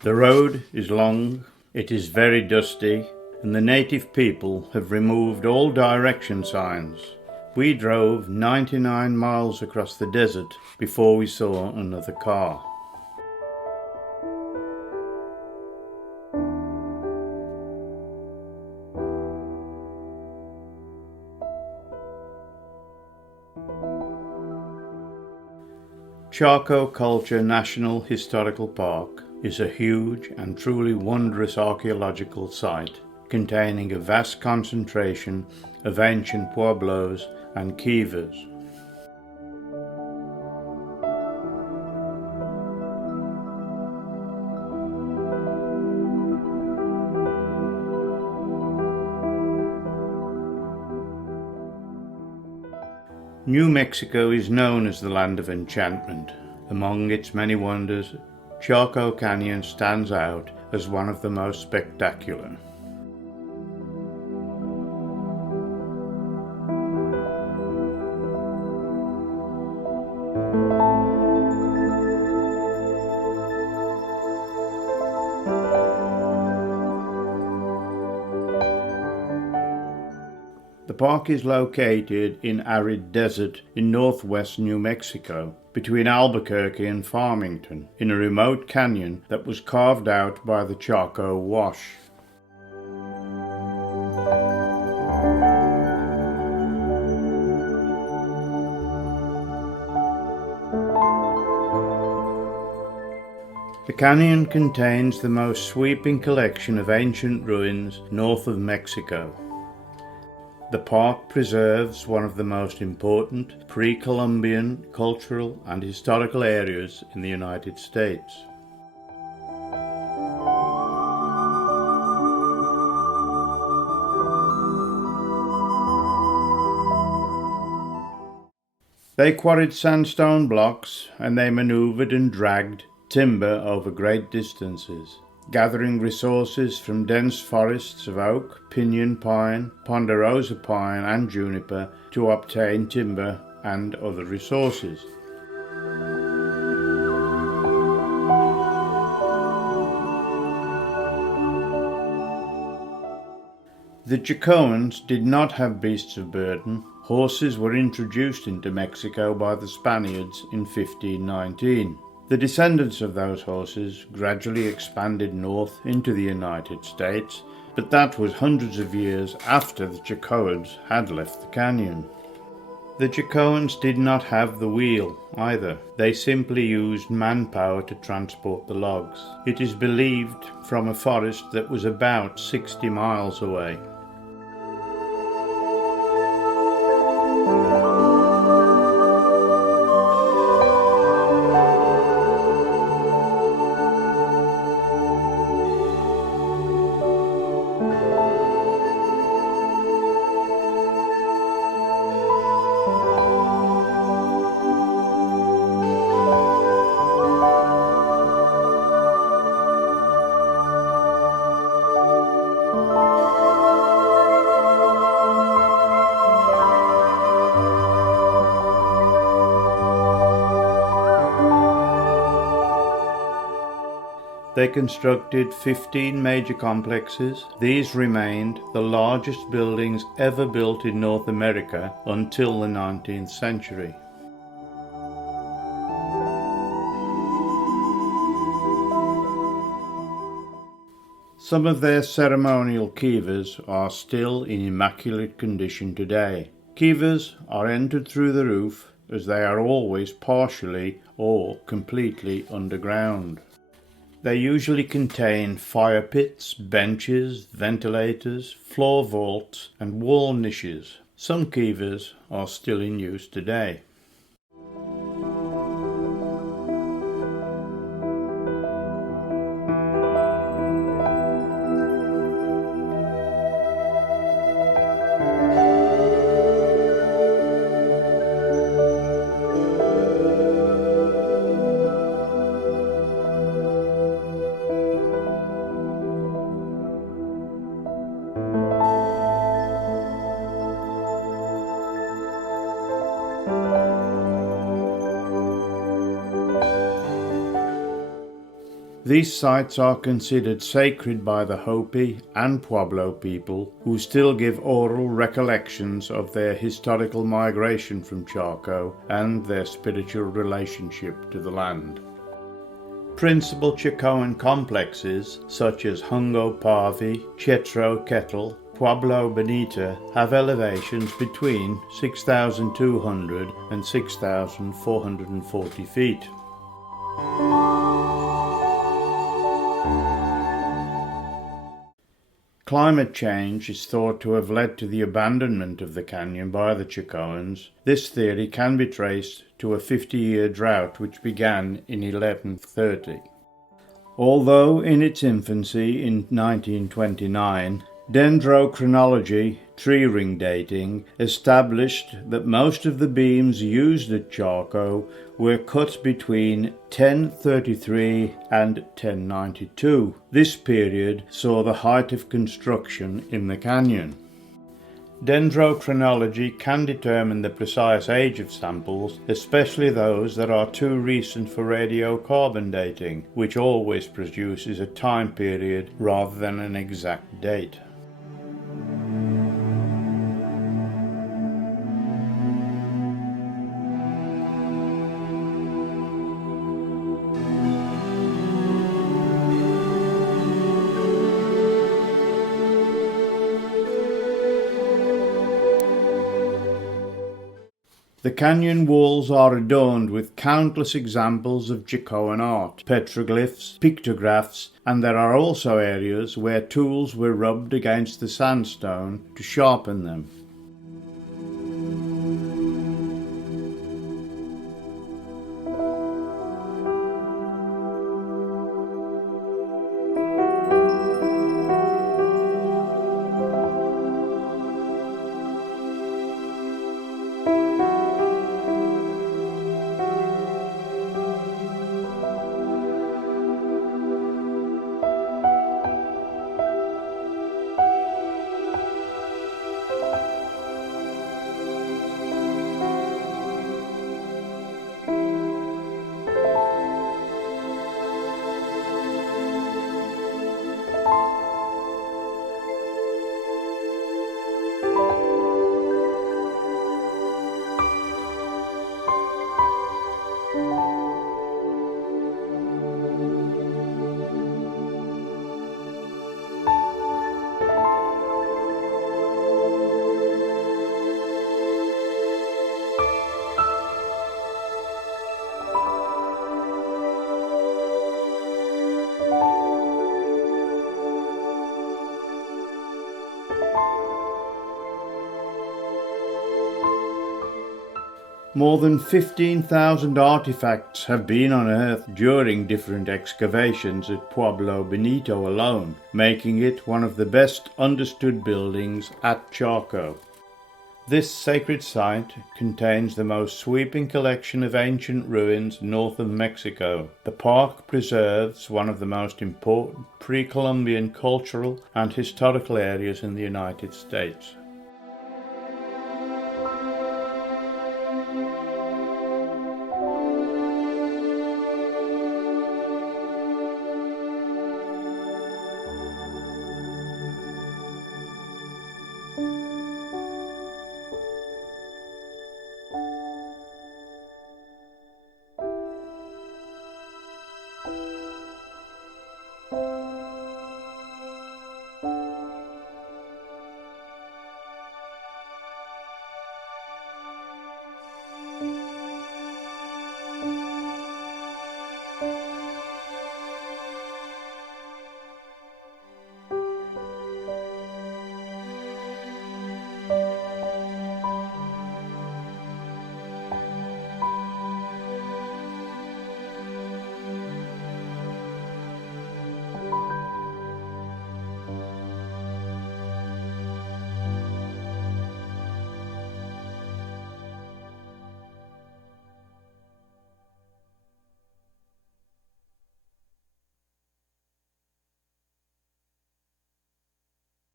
The road is long, it is very dusty, and the native people have removed all direction signs. We drove 99 miles across the desert before we saw another car. Chaco Culture National Historical Park is a huge and truly wondrous archaeological site containing a vast concentration of ancient pueblos and kivas. New Mexico is known as the land of enchantment. Among its many wonders, Chaco Canyon stands out as one of the most spectacular. The park is located in arid desert in northwest New Mexico, between Albuquerque and Farmington, in a remote canyon that was carved out by the Chaco Wash. The canyon contains the most sweeping collection of ancient ruins north of Mexico. The park preserves one of the most important pre-Columbian cultural and historical areas in the United States. They quarried sandstone blocks and they maneuvered and dragged timber over great distances, gathering resources from dense forests of oak, pinyon pine, ponderosa pine and juniper to obtain timber and other resources. The Chacoans did not have beasts of burden. Horses were introduced into Mexico by the Spaniards in 1519. The descendants of those horses gradually expanded north into the United States, but that was hundreds of years after the Chacoans had left the canyon. The Chacoans did not have the wheel either. They simply used manpower to transport the logs. It is believed from a forest that was about 60 miles away. They constructed 15 major complexes. These remained the largest buildings ever built in North America until the 19th century. Some of their ceremonial kivas are still in immaculate condition today. Kivas are entered through the roof, as they are always partially or completely underground. They usually contain fire pits, benches, ventilators, floor vaults, and wall niches. Some kivas are still in use today. These sites are considered sacred by the Hopi and Pueblo people, who still give oral recollections of their historical migration from Chaco and their spiritual relationship to the land. Principal Chacoan complexes such as Hungo Pavi, Chetro Kettle, Pueblo Bonita have elevations between 6,200 and 6,440 feet. Climate change is thought to have led to the abandonment of the canyon by the Chacoans. This theory can be traced to a 50-year drought which began in 1130. Although in its infancy in 1929, dendrochronology, tree ring dating, established that most of the beams used at Chaco were cut between 1033 and 1092. This period saw the height of construction in the canyon. Dendrochronology can determine the precise age of samples, especially those that are too recent for radiocarbon dating, which always produces a time period rather than an exact date. The canyon walls are adorned with countless examples of Chacoan art, petroglyphs, pictographs, and there are also areas where tools were rubbed against the sandstone to sharpen them. More than 15,000 artifacts have been unearthed during different excavations at Pueblo Bonito alone, making it one of the best understood buildings at Chaco. This sacred site contains the most sweeping collection of ancient ruins north of Mexico. The park preserves one of the most important pre-Columbian cultural and historical areas in the United States.